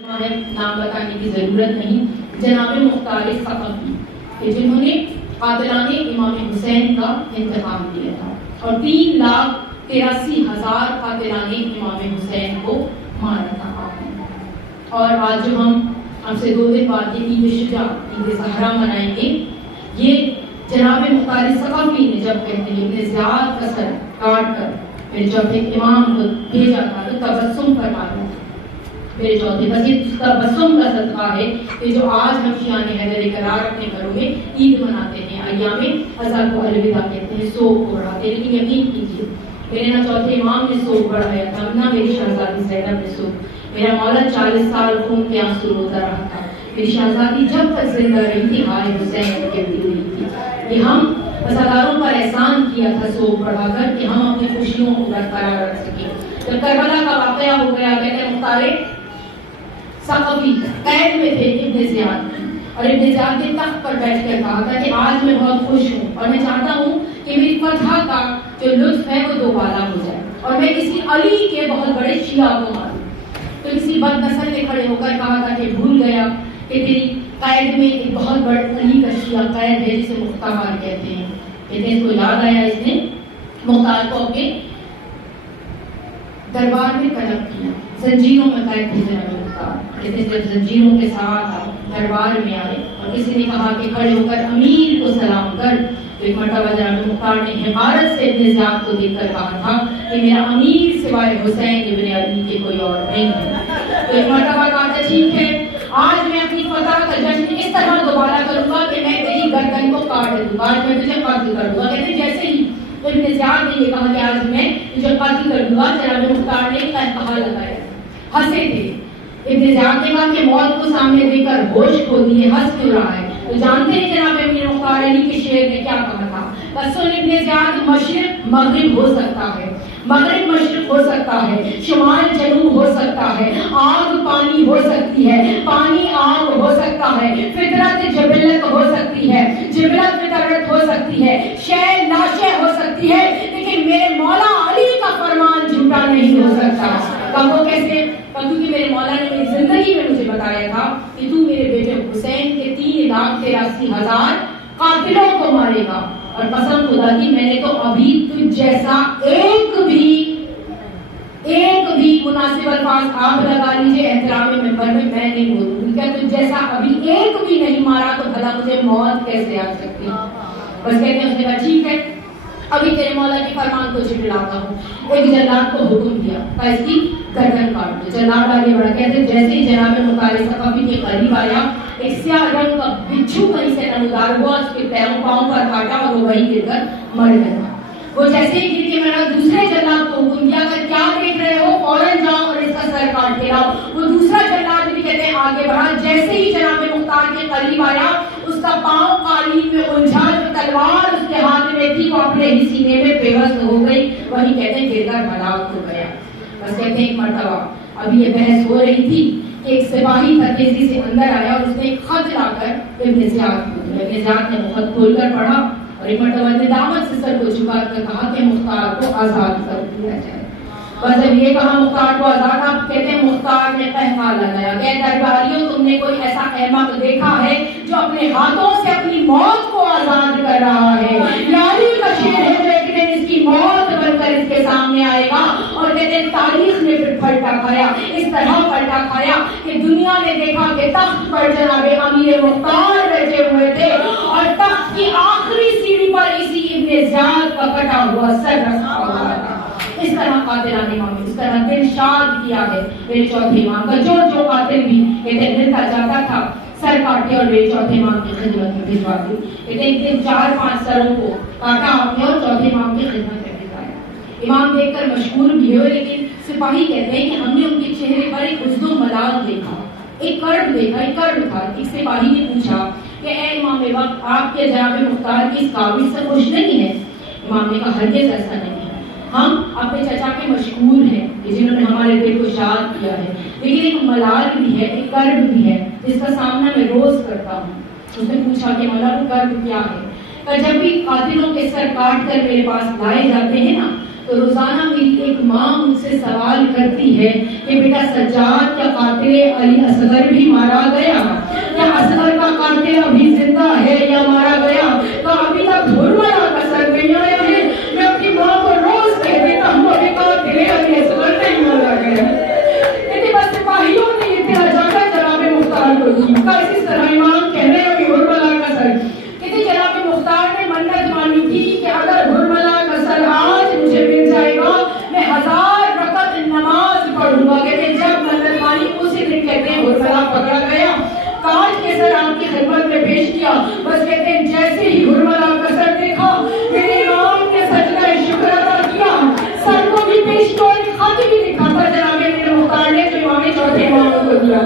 نام بتانے کی ضرورت نہیں، جناب مختار ثقفی کہ جنہوں نے قاتلان امام حسین کا انتقام دیا تھا اور 3,83,000 قاتلان امام حسین کو مارا تھا آپ نے۔ اور آج جو ہم سے 2 دن بعد یہ عید شجاع عید زہرا منائیں گے، یہ جناب مختار ثقفی نے جب کہتے ہیں ابن زیاد کا سر کاٹ کر پھر چوتھے امام کو بھیجا تھا تو تبسم فرمایا تھا میرے چوتھے بس یہ تبسم کا صدقہ ہے کہ جو آج ہم شیعان حیدر کرار اپنے گھروں میں عید مناتے ہیں، ایام ازا کو الوداع کہتے ہیں، سوگ کو بڑھاتے ہیں، لیکن یقین کیجیے میرے نہ چوتھے امام نے سوگ بڑھایا تھا نہ میری شہزادی زینب نے سوگ۔ میرا مولا 40 سال خون کے آنسو روتا رہا تھا، میری شہزادی جب تک زندہ رہی تھی ہائے حسین کہتی ہوئی تھی۔ یہ ہم ازاداروں پر احسان کیا تھا سوگ بڑھا کر کہ ہم اپنی خوشیوں کو برقرار رکھ سکیں۔ جب کربلا کا واقعہ ہو گیا، کہتے ہیں مختار ثقفی قید میں تھے ابن زیاد میں، اور ابن زیاد کے تخت پر بیٹھ کر کہا تھا کہ آج میں بہت خوش ہوں اور میں چاہتا ہوں کہ میری فتح کا جو لطف ہے وہ دوبارہ ہو جائے اور میں کسی علی کے بہت بڑے شیعہ کو ماروں۔ تو کسی بد نسل نے کھڑے ہو کر کہا تھا کہ بھول گیا کہ تیری قید میں ایک بہت بڑا علی کا شیعہ قید ہے جسے مختار کہتے ہیں۔ کہتے ہیں اس کو یاد آیا، اس نے مختار کو اپنے دربار میں طلب کیا، زنجیروں میں قید تھے جناب مختار، کہتے ہیں جب زنجیروں کے ساتھ دربار میں آئے اور کسی نے کہا کہ کھڑے ہو کر امیر کو سلام کر، تو ایک مرتبہ جناب مختار نے حمارت سے ابن زیاد کو دیکھ کر کہا تھا کہ میرا امیر سوائے حسین ابن علی کے کوئی اور نہیں ہے۔ تو ایک مرتبہ کہا تھا ٹھیک ہے آج میں اپنی فتح کا جشن اس طرح دوبارہ کروں گا کہ میں تیری گردن کو کاٹ دوں گا، آج میں تجھے قتل کر دوں گا۔ کہتے جیسے ہی ابن زیاد نے یہ کہا کہ آج میں تجھے قتل کر دوں گا، جناب مختار نے قہقہا لگایا، ہنسے تھے۔ ابن زیاد نے کہا کہ موت کو سامنے دیکھ کر ہوش کھو دیے، ہنس کیوں رہا ہے؟ تو جانتے ہیں جناب امیر مختار علی کے شعر نے کیا کہا تھا؟ بس ابن زیاد مشرق مغرب ہو سکتا ہے، مغرب مشرق ہو سکتا ہے، شمال جنوب ہو سکتا ہے، آگ پانی ہو سکتی ہے، پانی آگ ہو سکتا ہے، فطرت جبلت ہو سکتی ہے، جبلت فطرت ہو سکتی ہے، شے لاشے ہو سکتی ہے، لیکن میرے مولا علی کا فرمان جھوٹا نہیں ہو سکتا۔ کہو کیسے؟ کیونکہ میرے مولا نے میری زندگی میں مجھے بتایا تھا کہ تو میرے بیٹے حسین کے 3,83,000 قاتلوں کو مارے گا، اور قسم خدا کی میں نے تو ابھی تجھ جیسا ایک بھی مناسب الفاظ آپ لگا لیجئے احترام ممبر میں، میں نہیں بولوں کیا تجھ جیسا ابھی ایک بھی نہیں مارا تو بھلا مجھے موت کیسے آ سکتی؟ بس کہتے ہیں اس نے کہا ٹھیک ہے ابھی تیرے مولا کے فرمان کو جھٹلاتا ہوں۔ ایک جلاد کو حکم دیا کہ اس کی گردن کاٹ دو۔ جلاد آگے بڑھا، کہتے جیسے ہی جناب مختار ثقفی کے قریب آیا ایک سیاہ رنگ کا بچھو کہیں سے نمودار ہوا، اس کے پاؤں پر کاٹا اور وہ وہیں گر کر مر گیا۔ وہ جیسے ہی گر کے میرا دوسرے جلاد کو حکم دیا کہ کیا دیکھ رہے ہو، فوراً جاؤ اور اس کا سر کاٹ کے لاؤ۔ وہ دوسرا جلاد بھی کہتے ہیں آگے بڑھا، جیسے ہی جناب مختار کے قریب آیا اس کا پاؤں قالین میں الجھا، جو تلوار اس کے ہاتھ میں تھی وہ اپنے ہی سینے میں پیوست ہو گئی، وہی کہتے ہیں گر کر ہلاک ہو گیا۔ بس کہتے ہیں ایک مرتبہ ابھی یہ بحث ہو رہی تھی کہ ایک سپاہی تھا تیزی سے اندر آیا اور اس نے ایک خط لا کر ابن زیاد کو دیا۔ ابن زیاد نے وہ خط کھول کر پڑھا اور ایک مرتبہ ندامت سے سر کو جھکا کر کہا کہ مختار کو آزاد کر دیا جائے۔ بس جب یہ کہا مختار کو آزاد، آپ کہتے ہیں مختار نے قہقہا لگایا کہ درباریوں تم نے کوئی ایسا احمق دیکھا ہے جو اپنے ہاتھوں سے اپنی موت کو آزاد کر رہا ہے؟ یاری کا شعر ہے جو ایک دن اس کی موت بن کر اس کے سامنے آئے گا، اور کہتے ہیں تاریخ نے پھر پلٹا کھایا، اس طرح پلٹا کھایا کہ دنیا نے دیکھا کہ تخت پر جناب امیر مختار بیٹھے ہوئے تھے اور تخت کی آخری سیڑھی پر اسی ابن زیاد کا کٹا ہوا سر رکھا ہوا تھا۔ اس طرح قاتلان امام، اس طرح دل شاد کیا ہے میرے چوتھے امام کا۔ جو قاتل بھی کہتے ہیں ملتا جاتا تھا سر کاٹے اور میرے چوتھے امام کی خدمت میں بھجوا دی۔ کہتے ہیں ایک دن 4-5 سروں کو کاٹا آپ نے اور چوتھے امام کی خدمت میں بھجوایا۔ امام دیکھ کر مشکور بھی ہوئے، لیکن سپاہی کہتے ہیں کہ ہم نے ان کے چہرے پر ایک حزن و ملال دیکھا، ایک کرب دیکھا، ایک کرب تھا۔ ایک سپاہی نے پوچھا کہ اے امام وقت آپ کے جناب مختار کی اس کاوش سے خوش نہیں ہے؟ امام نے کہا ہرگز ایسا نہیں ہے، ہم اپنے چچا کے مشکور ہیں جنہوں نے ہمارے دل کو شاد کیا ہے، لیکن ایک ملال بھی ہے، ایک کرب بھی ہے جس کا سامنا میں روز کرتا ہوں۔ اس نے پوچھا کہ مولا وہ کرب کیا ہے؟ کہ جب بھی قاتلوں کے سر کاٹ کر میرے پاس لائے جاتے ہیں نا تو روزانہ میری ایک ماں مجھ سے سوال کرتی ہے کہ بیٹا سجاد کیا قاتل علی اصغر بھی مارا گیا؟ کیا اصغر کا قاتل ابھی زندہ ہے یا مارا گیا؟ تو ابھی تک دھرملا کا سر نہیں آیا ہے۔ میں اپنی ماں کو روز کہہ دیتا ہوں ابھی قاتل علی اصغر نہیں مارا گیا۔ لیکن بس سپاہیوں نے یہ تہجا کر جناب مختار کو کی کا اسی طرح امام کہہ رہے ہیں ابھی دھرملا کا سر کہتے جناب مختار نے منت مانی تھی کہ اگر دھرملا کا سر آج مجھے مل جائے گا میں 1000 رکعت نماز پڑھوں گا۔ کہتے جب منت مانی اسی دن کہتے ہیں دھرملا پکڑا گیا، کاٹ کے سر آپ کی خدمت میں پیش کیا۔ بس کہتے ہیں جیسے ہی دھرملا کا سر دیکھا میرے امام نے سجدہ شکر ادا کیا، سر کو بھی پیش کیا اور خط بھی لکھا تھا جناب میرے مختار نے جو امام چوتھے امام کو دیا۔